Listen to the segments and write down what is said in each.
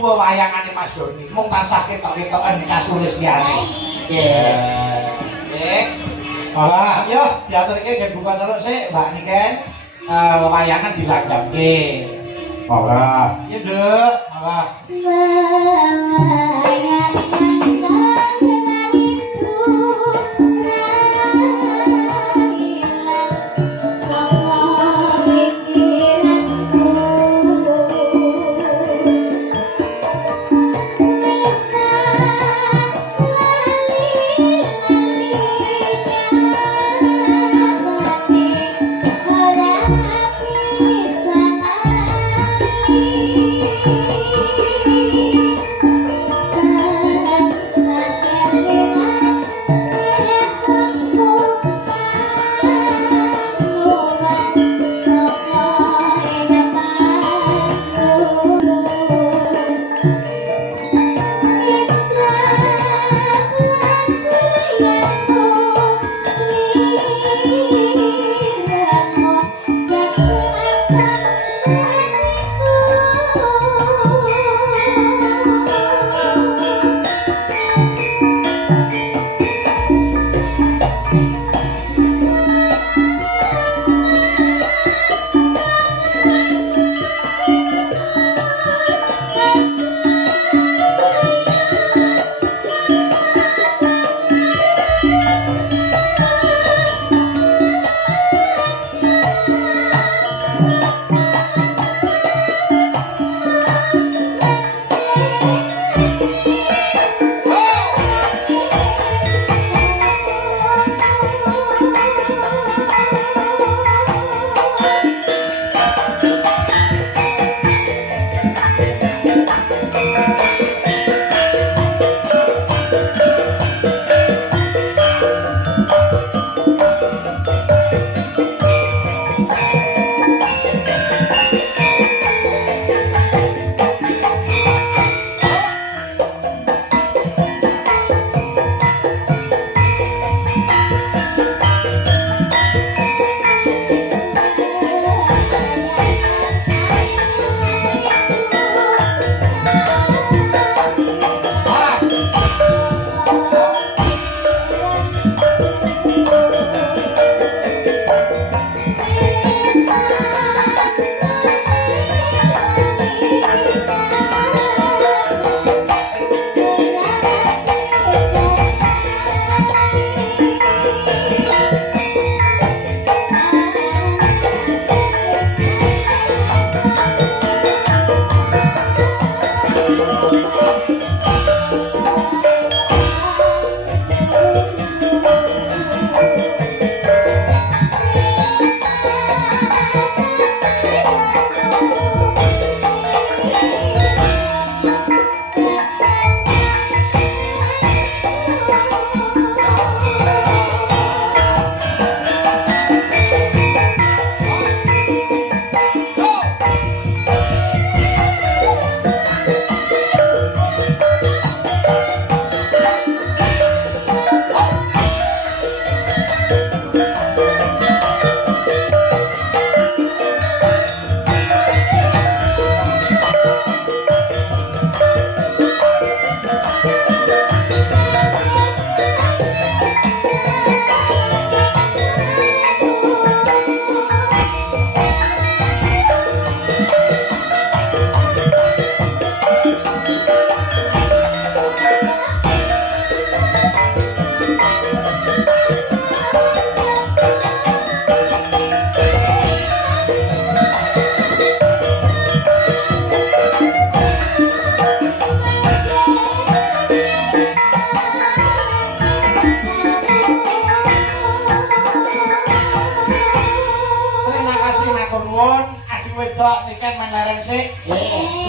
wayangane Mas Doni mung tansah ketok-ketoken kasulistyane. Nggih. Ora, yo diaturke nggih buka celuk sik, Mbak Niken. Wayangan dilandapke. Ora. Iya, Nduk. Ora.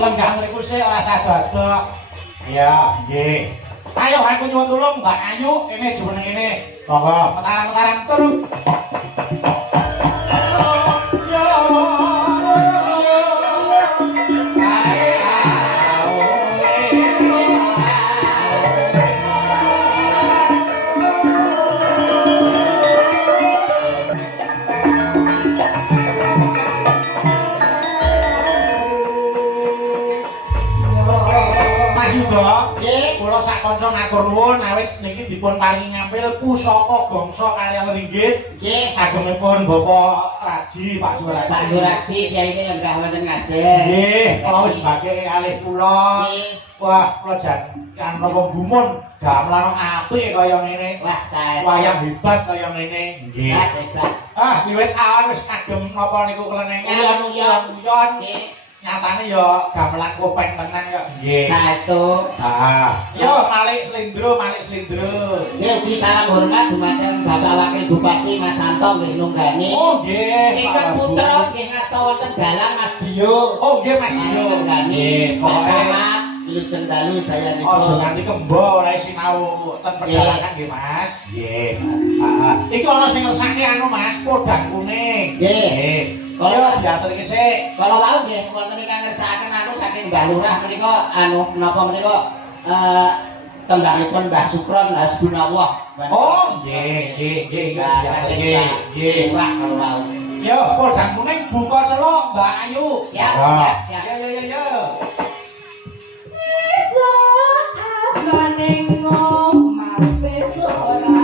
Lenggah mriku sik ora sadadok. Ya, nggih. Ayo aku nyuwun tulung Mbak Ayu, kene jumeneng kene. Monggo, metaran-metaran turun. Oh Mas Yuda, nggih, kula sak kanca matur nuwun awit niki dipun paringi ngampil pusaka gongso kaliyan ringgit. nggih. Agemipun Bapak Raji, Pak Suraji. Pak Suraji kiyaine yang enggak wonten ngajeng. Nggih, kula wis bagi kalih kula. Nggih. Wah, kula jan kan napa gumun gamelan apik kaya ngene. Wah, saya Wayang hebat kaya ngene. Nggih. hebat. Wiwit awan wis kagem napa niku kelenengan. Uyon-uyon. Uyon. Nggih. Nyatane ya gamelan kopeng tenan kok. Nggih. Saestu. Yo Malik Slendro, Malik Slendro. Nggih ugi salam hormat dumateng Bapak Wakil Bupati Mas Santo nggih nunggani. Oh nggih. Ingkang putra nggih ngasta wonten dalang Mas Dio. Oh nggih Mas Dio. Nggih, Pokoke Pak Wilujeng dalu saya niku. aja nganti kembo oleh sinau ten perjalanan nggih Mas. Nggih. Iki ana sing ngersake anu Mas, podang kuning. Nggih. Kaya diaturke sik. Kalau wau nggih wonten ingkang ngersakaken anu saking Mbah Lurah menika anu menapa menika tembangipun Mbah Sukron Hasbunallah. Oh nggih, nggih, nggih. Nggih. Wah kalau wau. Yo, podang kuning buka celok Mbak Ayu. Siap, siap. Yo. Iso abane ngomar pesora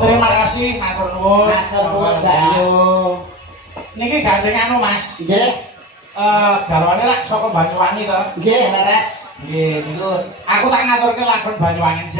Terima kasih, matur nuwun. Matur nuwun Bayu. Niki gandeng anu Mas. Nggih. Garwane rak saka Banyuwangi to. Nggih, leres. Nggih, niku aku tak ngaturke lakon Banyuwangi sih.